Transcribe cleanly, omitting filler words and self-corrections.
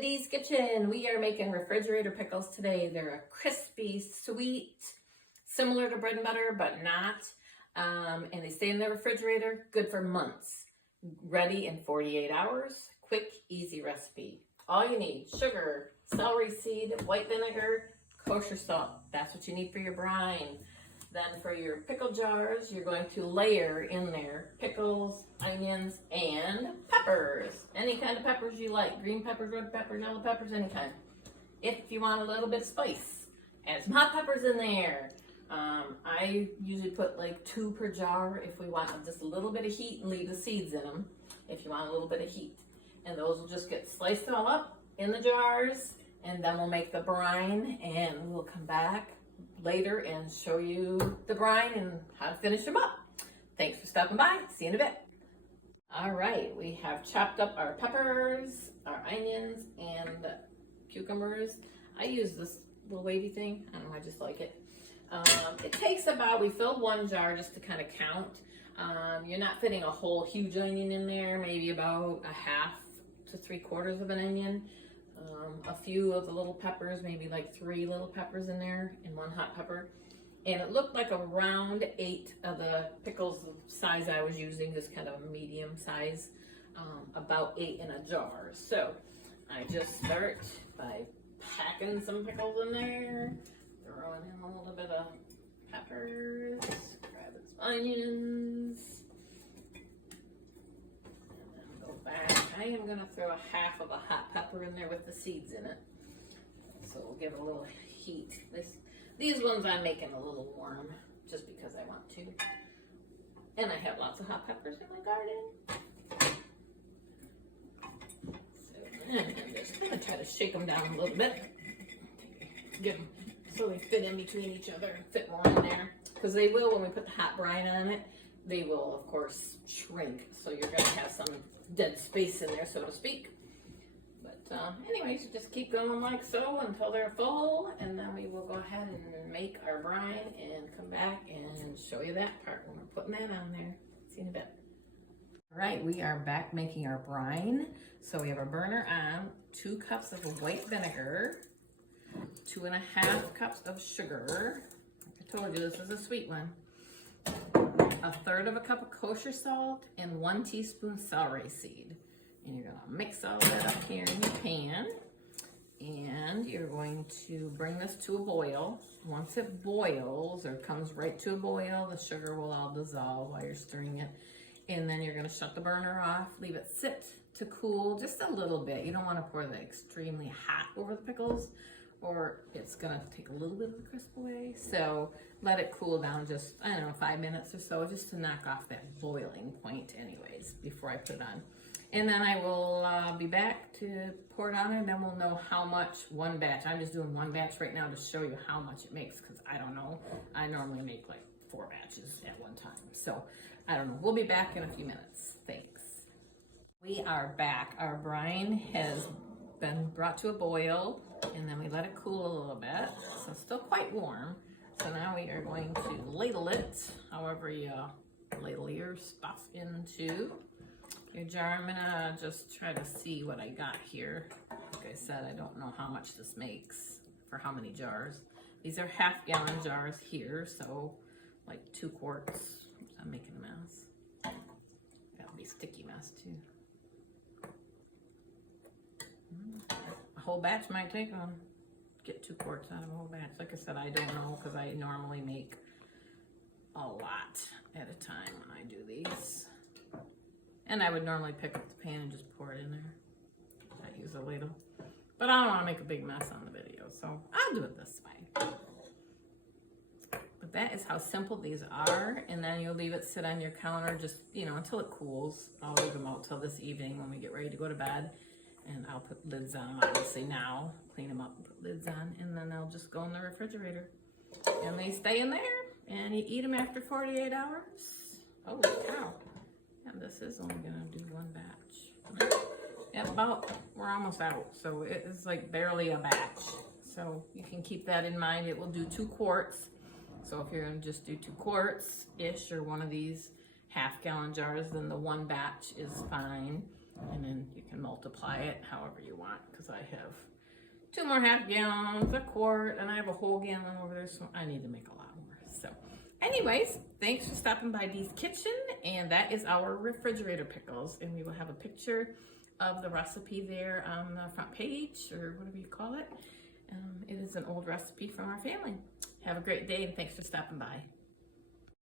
to Dee's Kitchen. We are making refrigerator pickles today. They're a crispy, sweet, similar to bread and butter, but not. And they stay in the refrigerator, good for months. Ready in 48 hours. Quick, easy recipe. All you need, sugar, celery seed, white vinegar, kosher salt. That's what you need for your brine. Then for your pickle jars, you're going to layer in there pickles, onions, and peppers. Any kind of peppers you like. Green peppers, red peppers, yellow peppers, any kind. If you want a little bit of spice, add some hot peppers in there. I usually put like 2 per jar if we want just a little bit of heat, and leave the seeds in them if you want a little bit of heat. And those will just get sliced all up in the jars, and then we'll make the brine, and we'll come back later and show you the brine and how to finish them up. Thanks for stopping by. See you in a bit. All right, we have chopped up our peppers, our onions, and cucumbers. I use this little wavy thing. I don't know, I just like it. It takes about, we filled 1 jar just to kind of count. You're not fitting a whole huge onion in there, maybe about 1/2 to 3/4 of an onion. A few of the little peppers, maybe like 3 little peppers in there, and 1 hot pepper. And it looked like around 8 of the pickles, the size I was using, this kind of medium size, about 8 in a jar. So I just start by packing some pickles in there, throwing in a little bit of peppers, grabbing some onions, back. I am going to throw 1/2 of a hot pepper in there with the seeds in it. So we'll give it a little heat. These ones I'm making a little warm just because I want to. And I have lots of hot peppers in my garden. So I'm just going to try to shake them down a little bit. Get them so they fit in between each other and fit more in there. Because they will, when we put the hot brine on it, they will of course shrink. So you're going to have some dead space in there, so to speak. But anyways, you just keep going like so until they're full, and then we will go ahead and make our brine and come back and show you that part when we're putting that on there. See you in a bit. All right, we are back making our brine. So we have our burner on, 2 cups of white vinegar, 2.5 cups of sugar. Like I told you, this is a sweet one. 1/3 of a cup of kosher salt, and 1 teaspoon celery seed. And you're gonna mix all that up here in your pan. And you're going to bring this to a boil. Once it boils, or comes right to a boil, the sugar will all dissolve while you're stirring it. And then you're gonna shut the burner off, leave it sit to cool just a little bit. You don't wanna pour the extremely hot over the pickles, or it's gonna take a little bit of the crisp away. So let it cool down just, I don't know, 5 minutes or so, just to knock off that boiling point anyways, before I put it on. And then I will be back to pour it on, and then we'll know how much 1 batch. I'm just doing 1 batch right now to show you how much it makes, because I don't know. I normally make like 4 batches at one time. So I don't know. We'll be back in a few minutes. Thanks. We are back. Our brine has been brought to a boil, and then we let it cool a little bit. So it's still quite warm. So now we are going to ladle it, however you ladle your stuff into your jar. I'm gonna just try to see what I got here. Like I said, I don't know how much this makes for how many jars. These are 1/2 gallon jars here, so like 2 quarts. I'm making a mess. That'll be a sticky mess too. A whole batch might take get 2 quarts out of a whole batch. Like I said, I don't know, because I normally make a lot at a time when I do these. And I would normally pick up the pan and just pour it in there. I use a ladle. But I don't want to make a big mess on the video, so I'll do it this way. But that is how simple these are. And then you'll leave it sit on your counter just, you know, until it cools. I'll leave them out till this evening when we get ready to go to bed. And I'll put lids on them obviously now. Clean them up and put lids on. And then they'll just go in the refrigerator. And they stay in there. And you eat them after 48 hours. Holy cow. And this is only gonna do 1 batch. At about, we're almost out. So it is like barely a batch. So you can keep that in mind. It will do 2 quarts. So if you're gonna just do 2 quarts-ish, or one of these 1/2 gallon jars, then the 1 batch is fine. And then you can multiply it however you want, because I have 2 more half gallons, a quart, and I have a whole gallon over there, so I need to make a lot more. So anyways, thanks for stopping by Dee's Kitchen, and that is our refrigerator pickles, and we will have a picture of the recipe there on the front page, or whatever you call it. It is an old recipe from our family. Have a great day, and thanks for stopping by.